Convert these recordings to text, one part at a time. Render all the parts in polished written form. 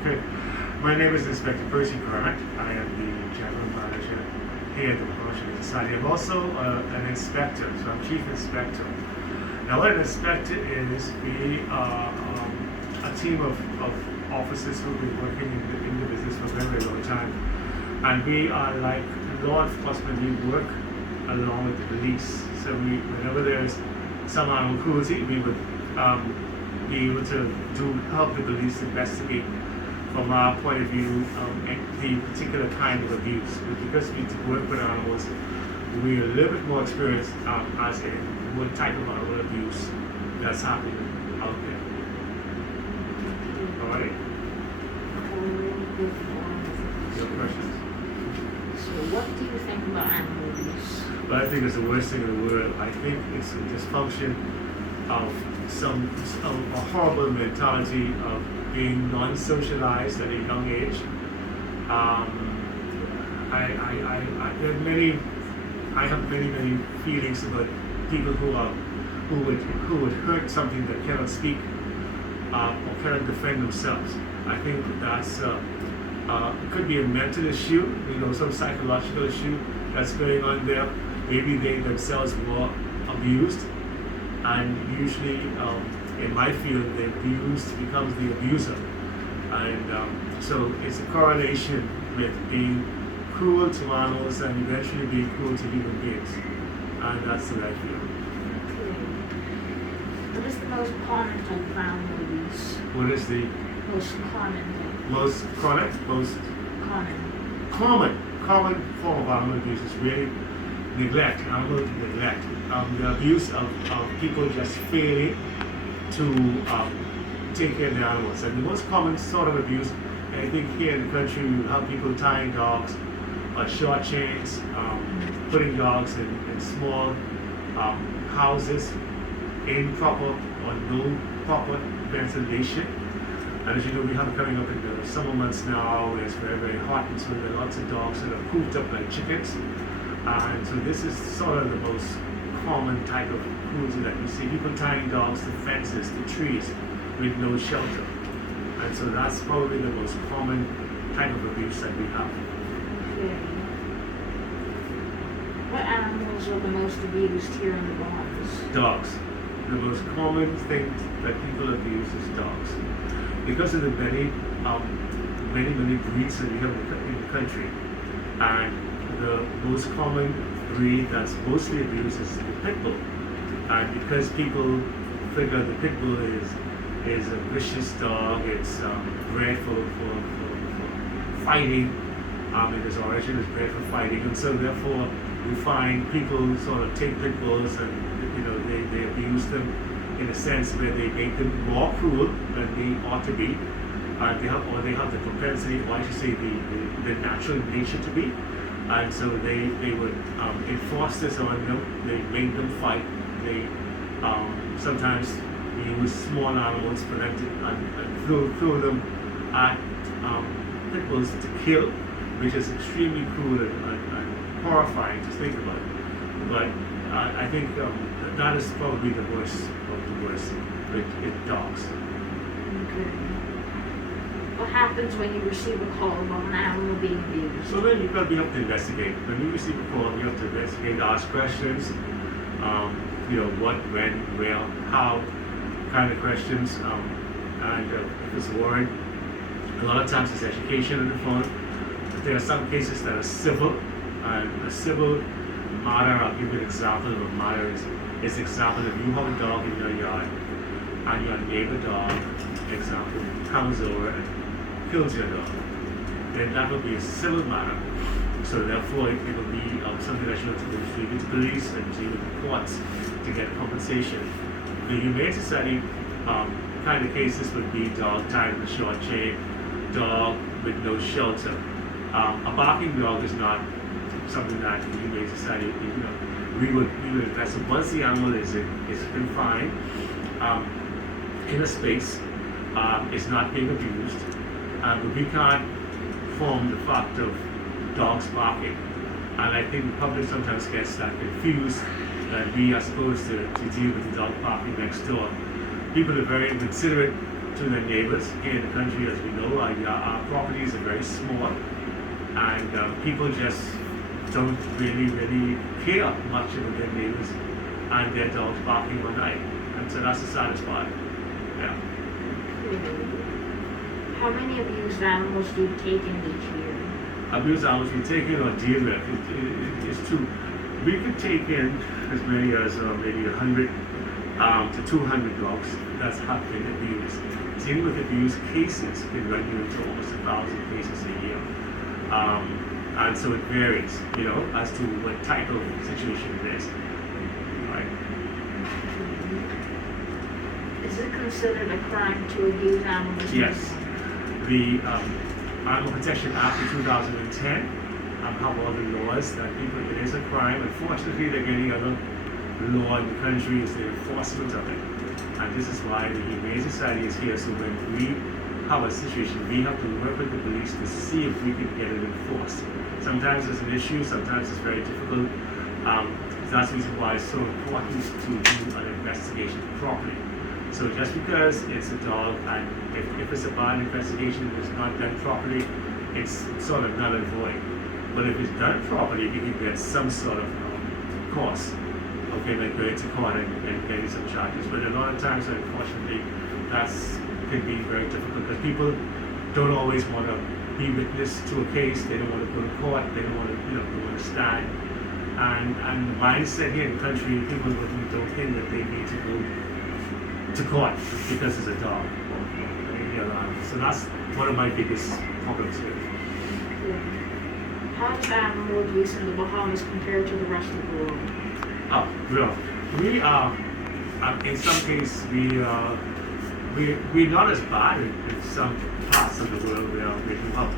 Okay. My name is Inspector Percy Grant. I am the General Manager here at the Promotion Society. I'm also an inspector, so I'm Chief Inspector. Now, what an inspector is, we are a team of officers who've been working in the business for a very, very long time. And we are like law enforcement, we work along with the police. So whenever there's some animal cruelty, we would be able to help the police investigate from our point of view the particular kind of abuse. But because we work with animals, we're a little bit more experienced as in what type of animal abuse that's happening out there. Alright? Your questions? So what do you think about animal abuse? But I think it's the worst thing in the world. I think it's a dysfunction of a horrible mentality of being non-socialized at a young age. I have many feelings about people who would hurt something that cannot speak or cannot defend themselves. I think that's it could be a mental issue, some psychological issue that's going on there. Maybe they themselves were abused, and usually in my field, the abused becomes the abuser. And so it's a correlation with being cruel to animals and eventually being cruel to human beings. And that's the way I feel. Okay. What is the most common type of animal abuse? What is the Most common type. most chronic, most common form of animal abuse is really neglect, animal neglect. The abuse of people just failing to take care of the animals. And the most common sort of abuse, I think here in the country, we have people tying dogs on short chains, putting dogs in small houses, improper or no proper ventilation. And as you know, we have it coming up in the summer months now, where it's very, very hot, and so there are lots of dogs that are cooped up like chickens. And so this is sort of the most common type of cruelty that you see. People tying dogs to fences, to trees, with no shelter. And so that's probably the most common type of abuse that we have. Okay. What animals are the most abused here in the Bahamas? Dogs. The most common thing that people abuse is dogs. Because of the many breeds that we have in the country, and the most common breed that's mostly abused is the pit bull. And because people figure the pit bull is a vicious dog, it's bred for fighting. In its origin, it's bred for fighting, and so therefore we find people sort of take pit bulls and they abuse them in a sense where they make them more cruel than they ought to be. They have the propensity, or I should say the natural nature to be. And so they would enforce this on them. They make them fight. They sometimes use small animals for them to and throw them at pit bulls to kill, which is extremely cruel and horrifying to think about. But I think that is probably the worst of the worst with dogs. Okay. What happens when you receive a call about an animal being abused? So then you have to investigate. When you receive a call, you have to investigate, ask questions. What, when, where, how, kind of questions. And if it's a warrant, a lot of times it's education on the phone. But there are some cases that are civil, and a civil matter, I'll give you an example of a matter is example, if you have a dog in your yard and your neighbor dog, example, comes over and kills your dog, then that will be a civil matter. So therefore it will be something that you have to go through with the police and to the courts to get compensation. The Humane Society kind of cases would be dog tied in a short chain, dog with no shelter. A barking dog is not something that the Humane Society, we would address it. Once the animal is confined in a space, it's not being abused, but we can't form the fact of dogs barking. And I think the public sometimes gets that confused that we are supposed to deal with the dog barking next door. People are very inconsiderate to their neighbors. Here in the country, as we know, our properties are very small, and people just don't really care much about their neighbors and their dogs barking all night. And so that's the saddest part. Yeah. How many abused animals do you take in each year? Abused animals we take in or deal with, it's true. We could take in as many as maybe 100 to 200 dogs that have been abused. Dealing with abuse cases can run you into almost 1,000 cases a year. And so it varies, as to what type of situation it is. Right. Is it considered a crime to abuse animals? Yes. The Animal Protection Act of 2010 have all the laws that it is a crime. Unfortunately, like any other law in the country, is the enforcement of it. And this is why the Humane Society is here. So when we have a situation, we have to work with the police to see if we can get it enforced. Sometimes it's an issue, sometimes it's very difficult. That's the reason why it's so important to do an investigation properly. So just because it's a dog, and if it's a bad investigation and it's not done properly, it's sort of null and void. But if it's done properly, you can get some sort of cost. Okay, like going to court and getting some charges. But a lot of times, unfortunately, can be very difficult because people don't always want to be witness to a case. They don't want to go to court. They don't want to, they want to stand. And the mindset here in the country, people don't think that they need to go to court because it's a dog or any other animal. So that's one of my biggest problems here. How does animal abuse in the Bahamas compare to the rest of the world? Oh, well, we are, in some cases, we're not as bad in some parts of the world where we have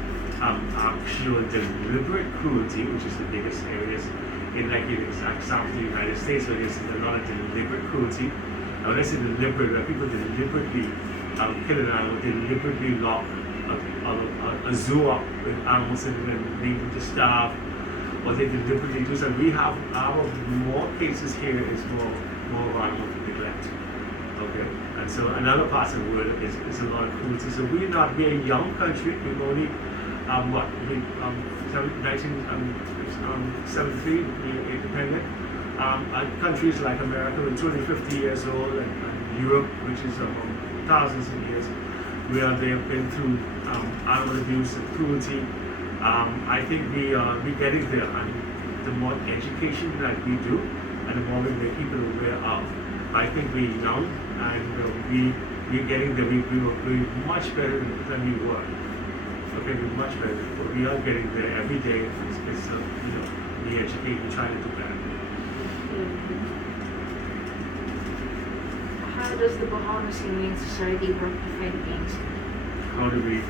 actual deliberate cruelty, which is the biggest areas in example, the United States, where there's a lot of deliberate cruelty. Now, when I say deliberate, where people deliberately kill an animal, deliberately lock a zoo up with animals in it and leave them to starve, or they deliberately do so. We have our more cases here is more animal neglect. Okay, and so another part of the world is a lot of cruelty. So we're a young country. We've only 1973 we're independent. Countries like America are 250 years old, and Europe, which is thousands of years, where they have been through animal abuse and cruelty. I think we're getting there, and the more education that we do, and the more we make people aware of, I think we're young, and we're getting there. We're much better than we were. Okay, we're much better, but we are getting there every day. It's we educate, we try to do better. How does the Bahamas Humane Society work to fight against it? How do we?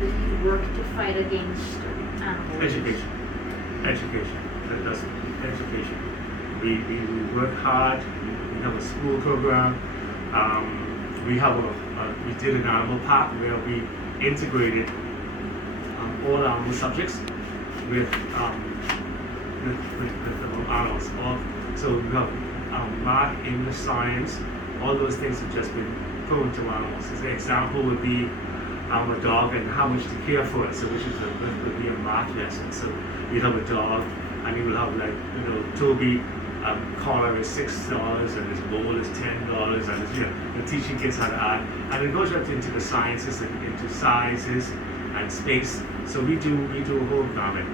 Do you work to fight against animal abuse? Education. That's education. We work hard. We have a school program. We did an animal park where we integrated all animal subjects with animals. So we have math, English, science, all those things have just been prone to animals. As an example would be a dog and how much to care for it. So which would be a math lesson. So you have a dog and you will have Toby collar is $6 and his bowl is $10 and it's, the teaching kids how to add. And it goes up into the sciences and into sizes and space. So we do a whole gamut.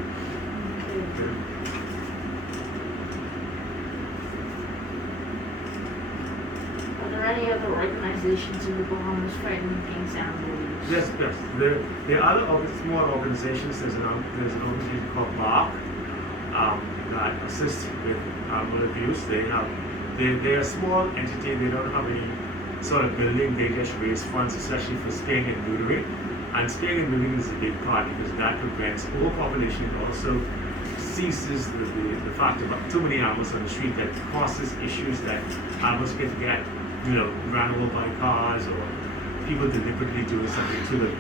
Okay. Are there any other organizations in the Bahamas fighting against animal abuse? Yes. There are other small organizations. There's an organization called BARC that assists with animal abuse. They're a small entity. They don't have any sort of building. They just raise funds, especially for spaying and neutering. And spaying and neutering is a big part because that prevents overpopulation. It also ceases the fact of too many animals on the street that causes issues that animals get ran over by cars or people deliberately doing something to the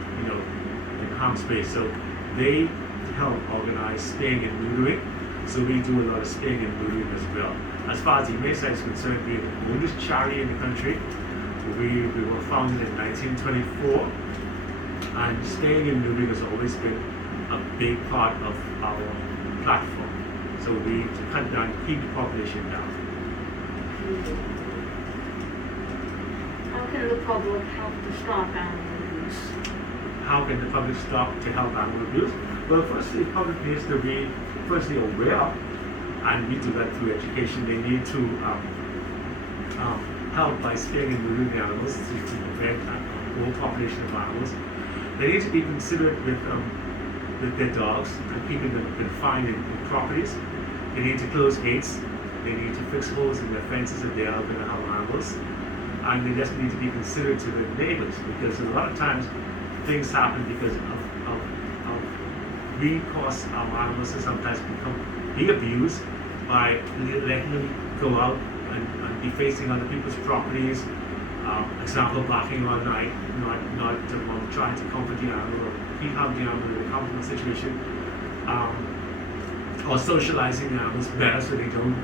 harm space. So they help organize spaying and neutering. So we do a lot of spaying and neutering as well. As far as the Humane Society is concerned, we're the oldest charity in the country. We were founded in 1924, and staying in Newbury has always been a big part of our platform. So we to cut down, keep the population down. How can the public help to stop animal abuse? How can the public stop to help animal abuse? Well, firstly, the public needs to be firstly aware, and we do that through education. They need to help by staying in with the animals to prevent an overpopulation of animals. They need to be considerate with their dogs and keeping them confined in properties. They need to close gates. They need to fix holes in their fences if they are going to have animals. And they just need to be considerate to the neighbors, because a lot of times things happen because of because our animals sometimes be abused by letting them go out and defacing other people's properties. Example, barking all night, not trying to comfort the animal or help the animal in a comfortable situation, or socializing the animals better so they don't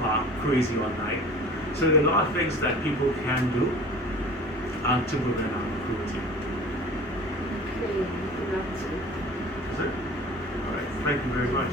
bark crazy all night. So there are a lot of things that people can do to prevent animal cruelty. Okay, that's it. Is it? All right. Thank you very much.